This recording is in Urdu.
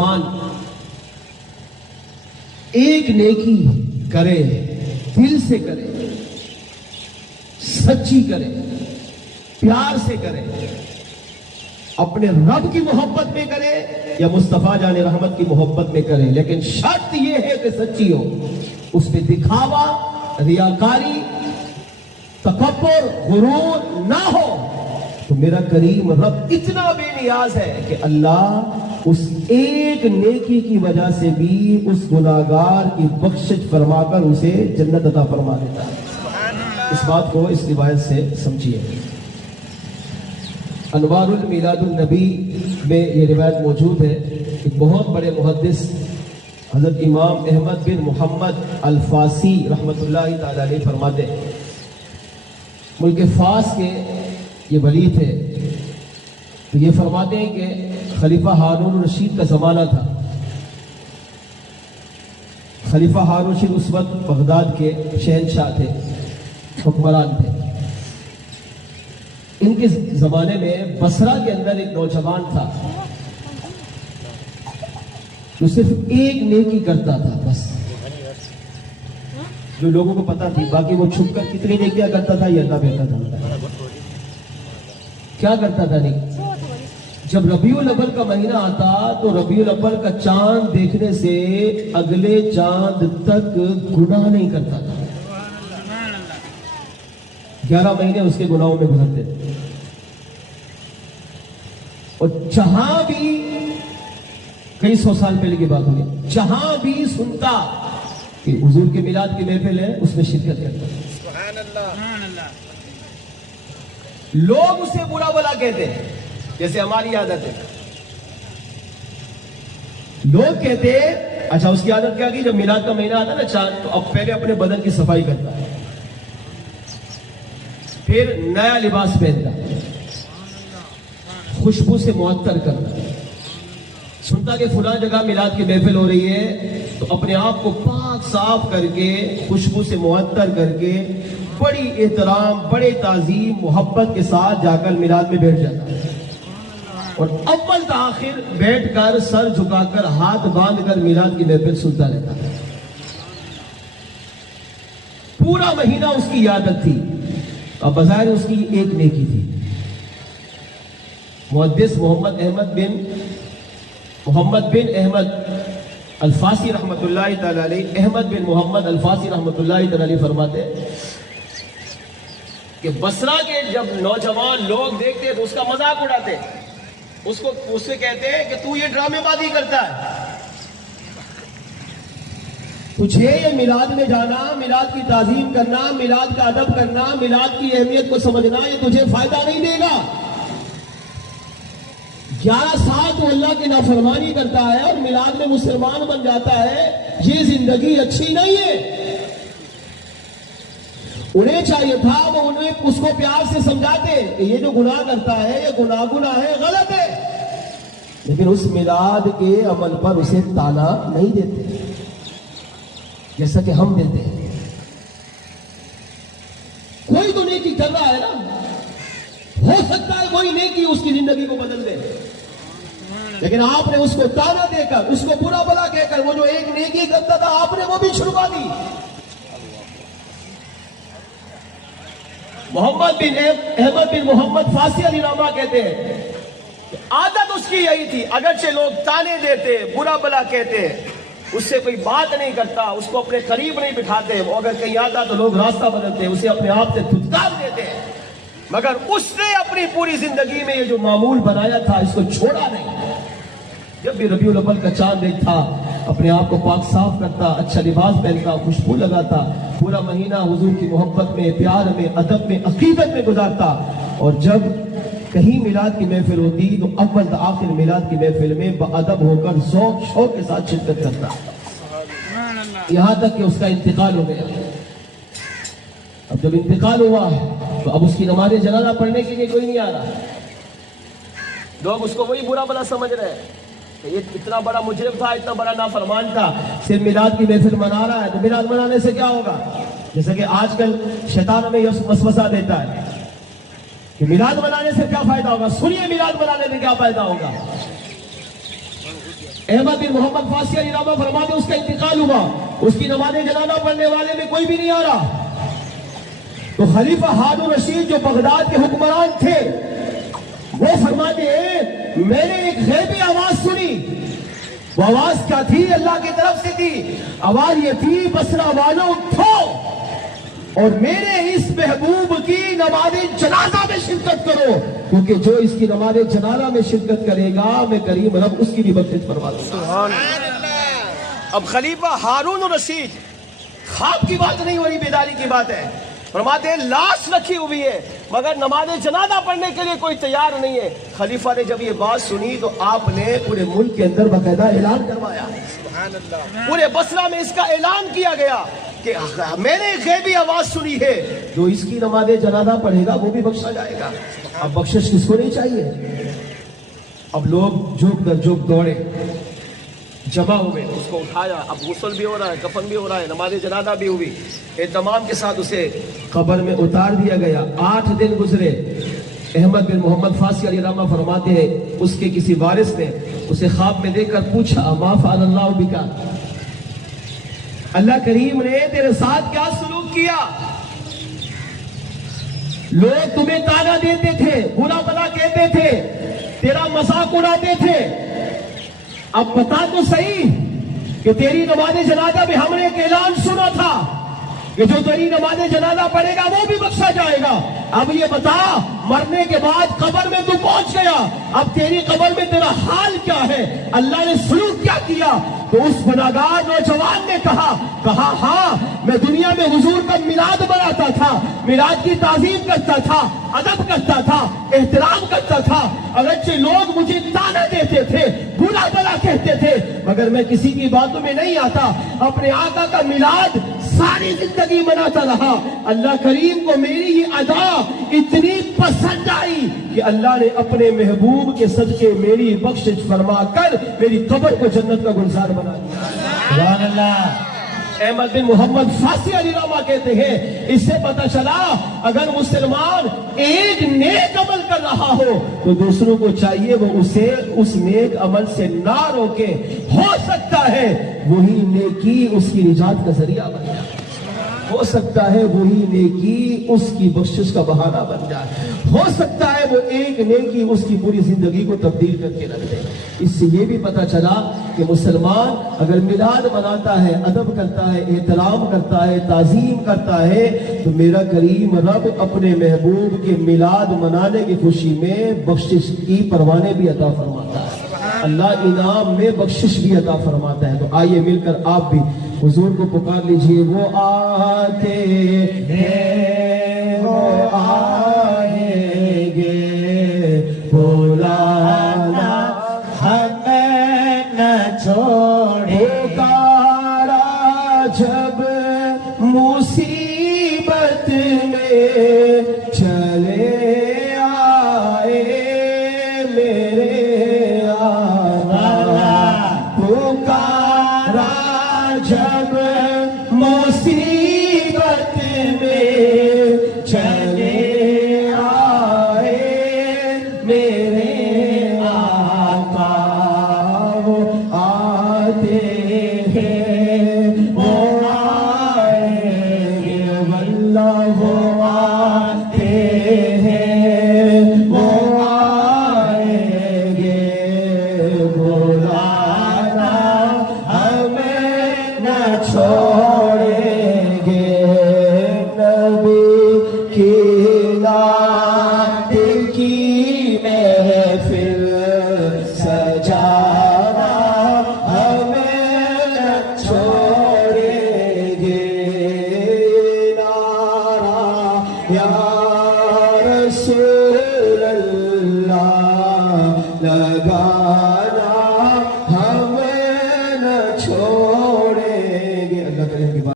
مسلمان ایک نیکی کرے، دل سے کرے، سچی کرے، پیار سے کرے، اپنے رب کی محبت میں کرے یا مصطفیٰ جان رحمت کی محبت میں کرے، لیکن شرط یہ ہے کہ سچی ہو، اس پہ دکھاوا، ریاکاری، تکبر، غرور نہ ہو، تو میرا کریم رب اتنا بے نیاز ہے کہ اللہ اس ایک نیکی کی وجہ سے بھی اس گناہگار کی بخشش فرما کر اسے جنت عطا فرما دیتا ہے۔ اس بات کو اس روایت سے سمجھیے۔ انوار المیلاد النبی میں یہ روایت موجود ہے۔ ایک بہت بڑے محدث حضرت امام احمد بن محمد الفاسی رحمۃ اللہ تعالی علیہ فرماتے ہیں، ملک فاس کے یہ ولی تھے، تو یہ فرماتے ہیں کہ خلیفہ ہارون الرشید کا زمانہ تھا۔ خلیفہ ہارون الرشید اس وقت بغداد کے شہنشاہ تھے، حکمران تھے۔ ان کے زمانے میں بصرہ کے اندر ایک نوجوان تھا جو صرف ایک نیکی کرتا تھا بس، جو لوگوں کو پتا تھی، باقی وہ چھپ کر کتنی نیکیاں کرتا تھا یہ اللہ بہتر جانتا ہے۔ کیا کرتا تھا؟ نہیں، جب ربیع الاول کا مہینہ آتا تو ربیع الاول کا چاند دیکھنے سے اگلے چاند تک گناہ نہیں کرتا تھا۔ 11 مہینے اس کے گناہوں میں گزرتے تھے، اور جہاں بھی، کئی سو سال پہلے کی بات ہوئی، جہاں بھی سنتا کہ حضور کے میلاد کی محفل ہے اس میں شرکت کرتا تھا۔ سبحان اللہ۔ لوگ اسے برا بلا کہتے ہیں، جیسے ہماری عادت ہے، لوگ کہتے ہیں اچھا اس کی عادت کیا کی، جب میلاد کا مہینہ آتا نا چاند، تو اب پہلے اپنے بدن کی صفائی کرتا ہے، پھر نیا لباس پہنتا، خوشبو سے معطر کرتا، سنتا کہ فلاں جگہ میلاد کی محفل ہو رہی ہے تو اپنے آپ کو پاک صاف کر کے، خوشبو سے معطر کر کے، بڑی احترام، بڑے تعظیم، محبت کے ساتھ جا کر میلاد میں بیٹھ جاتا ہے، اور اول تاخیر بیٹھ کر، سر جھکا کر، ہاتھ باندھ کر میلاد کی محفل سنتا رہتا ہے۔ پورا مہینہ اس کی عادت تھی، اب بظاہر اس کی ایک نیکی تھی۔ محدث محمد بن احمد الفاسی رحمۃ اللہ تعالی علیہ، احمد بن محمد الفاسی رحمۃ اللہ تعالی علیہ فرماتے کہ بصرہ کے جب نوجوان لوگ دیکھتے تو اس کا مذاق اڑاتے، اس سے کہتے ہیں کہ تو یہ ڈرامے بازی کرتا ہے، تجھے یہ میلاد میں جانا، میلاد کی تعظیم کرنا، میلاد کا ادب کرنا، میلاد کی اہمیت کو سمجھنا، یہ تجھے فائدہ نہیں دے گا۔ 11 سال تو اللہ کی نافرمانی کرتا ہے اور میلاد میں مسلمان بن جاتا ہے، یہ زندگی اچھی نہیں ہے۔ انہیں چاہیے تھا وہ اس کو پیار سے سمجھاتے کہ یہ جو گناہ کرتا ہے یہ گناہ ہے، غلط ہے، لیکن اس میلاد کے عمل پر اسے تانا نہیں دیتے جیسا کہ ہم دیتے ہیں۔ کوئی تو نیکی کر رہا ہے نا، ہو سکتا ہے وہی نیکی اس کی زندگی کو بدل دے، لیکن آپ نے اس کو تانا دے کر، اس کو برا بلا کہہ کر، وہ جو ایک نیکی کرتا تھا آپ نے وہ بھی چھڑوا دی۔ احمد بن محمد فاسی علی رحمہ کہتے ہیں عادت اس کی یہی تھی، اگرچہ لوگ تانے دیتے، برا بلا کہتے، اس سے کوئی بات نہیں کرتا، اس کو اپنے قریب نہیں بٹھاتے، وہ اگر کہیں آتا تو لوگ راستہ بدلتے، اسے اپنے آپ سے دھتکار دیتے، مگر اس نے اپنی پوری زندگی میں یہ جو معمول بنایا تھا اس کو چھوڑا نہیں۔ جب بھی ربیع الاول کا چاند دیکھتا، اپنے آپ کو پاک صاف کرتا، اچھا لباس پہنتا، خوشبو لگاتا، پورا مہینہ حضور کی محبت میں، پیار میں، ادب میں، عقیدت میں گزارتا، اور جب کہیں میلاد کی محفل ہوتی تو اول تا آخر میلاد کی محفل میں بادب ہو کر ذوق شوق کے ساتھ شرکت کرتا، یہاں تک کہ اس کا انتقال ہو گیا۔ اب جب انتقال ہوا تو اب اس کی نماز جنازہ پڑھنے کے لیے کوئی نہیں آ رہا، لوگ اس کو وہی برا بلا سمجھ رہے ہیں کہ یہ اتنا بڑا مجرم تھا، اتنا بڑا نافرمان تھا، صرف میلاد کی محفل منا رہا ہے، تو میلاد منانے سے کیا ہوگا؟ جیسا کہ آج کل شیطان ہمیں یہ وسوسہ دیتا ہے کہ میلاد منانے سے کیا فائدہ ہوگا، سنیے میلاد منانے سے کیا فائدہ ہوگا۔ احمد بن محمد فاسی علی رحمہ فرماتے اس کا انتقال ہوا، اس کی نماز جنازہ پڑھنے والے میں کوئی بھی نہیں آ رہا۔ تو خلیفہ ہارون رشید جو بغداد کے حکمران تھے وہ فرماتے ہیں میں نے ایک غیبی آواز سنی۔ وہ آواز کیا تھی؟ اللہ کی طرف سے تھی۔ آواز یہ تھی بصرہ والوں اٹھو اور میرے اس محبوب کی نماز جنازہ میں شرکت کرو، کیونکہ جو اس کی نماز جنازہ میں شرکت کرے گا میں کریم رب اس کی بھی بخشش فرما دوں گا۔ اب خلیفہ ہارون رشید خواب کی بات نہیں ہو رہی، بیداری کی بات ہے۔ فرماتے ہیں لاش رکھی ہوئی ہے مگر نماز جنازہ پڑھنے کے لیے کوئی تیار نہیں ہے۔ خلیفہ نے جب یہ بات سنی تو آپ نے پورے ملک کے اندر باقاعدہ اعلان کروایا، پورے بصرہ میں اس کا اعلان کیا گیا کہ میں نے غیبی آواز سنی ہے، جو اس کی نماز جنازہ پڑھے گا وہ بھی بخشا جائے گا۔ اب بخشش کس کو نہیں چاہیے؟ اب لوگ جھوک در جھوک دوڑے، جمع ہوئے، اس کو اٹھایا، اب غسل بھی ہو رہا ہے، کفن بھی ہو رہا ہے، نماز جنازہ بھی ہوئی، اہتمام کے ساتھ اسے قبر میں اتار دیا گیا۔ 8 دن گزرے۔ احمد بن محمد فاسی علی رحمہ فرماتے ہیں اس کے کسی وارث نے اسے خواب میں دیکھ کر پوچھا ما فعل اللہ بکا، اللہ کریم نے تیرے ساتھ کیا سلوک کیا؟ لوگ تمہیں تانا دیتے تھے، برا بھلا کہتے تھے، تیرا مذاق اڑاتے تھے، اب بتا تو صحیح کہ تیری نماز جنازہ میں ہم نے ایک اعلان سنا تھا کہ جو تیری نماز جنازہ پڑھے گا وہ بھی بخشا جائے گا۔ اب یہ بتا مرنے کے بعد قبر میں تو پہنچ گیا، اب تیری قبر میں تیرا حال کیا ہے؟ اللہ نے سلوک کیا کیا؟ تو اس گناہگار نوجوان نے کہا ہاں میں دنیا میں حضور کا میلاد مناتا تھا، میلاد کی تعظیم کرتا تھا، ادب کرتا تھا، احترام کرتا تھا، اگرچہ لوگ مجھے تانا دیتے تھے، برا بھلا کہتے تھے، مگر میں کسی کی باتوں میں نہیں آتا، اپنے آقا کا میلاد ساری زندگی مناتا رہا۔ اللہ کریم کو میری یہ ادا اتنی پسند آئی کہ اللہ نے اپنے محبوب کے صدقے میری بخشش فرما کر میری قبر کو جنت کا گلزار بنا دیا۔ سبحان اللہ۔ احمد بن محمد فاسی علی رحمہ کہتے ہیں اس سے پتہ چلا اگر مسلمان ایک نیک عمل کر رہا ہو تو دوسروں کو چاہیے وہ اسے اس نیک عمل سے نہ روکے، ہو سکتا ہے وہی نیکی اس کی نجات کا ذریعہ بن جائے، ہو سکتا ہے وہی نیکی اس کی بخشش کا بہانہ بن جائے، ہو سکتا ہے وہ ایک نیکی اس کی پوری زندگی کو تبدیل کر کے رکھ دے۔ اس سے یہ بھی پتہ چلا کہ مسلمان اگر میلاد مناتا ہے، ادب کرتا ہے، احترام کرتا ہے، تعظیم کرتا ہے تو میرا کریم رب اپنے محبوب کے میلاد منانے کی خوشی میں بخشش کی پروانے بھی عطا فرماتا ہے، اللہ انعام میں بخشش بھی عطا فرماتا ہے۔ تو آئیے مل کر آپ بھی حضور کو پکار لیجئے، وہ آتے ہیں وہ آئیں گے، بلانا ہمیں نہ چھوڑے، پکارا جب مصیبت میں چلے آئے میرے آقا، پکارا جب مصیبت میں چلے آئے میرے آقا، وہ آتے ہیں وہ آئیں گے، واللہ وہ آتے ہیں وہ آئیں گے، بلانا ہمیں نہ چھوڑیں گے، نبی کی نعت کی محفل سجانا ہمیں نہ چھوڑیں گے، نعرہ یا رسول اللہ لگا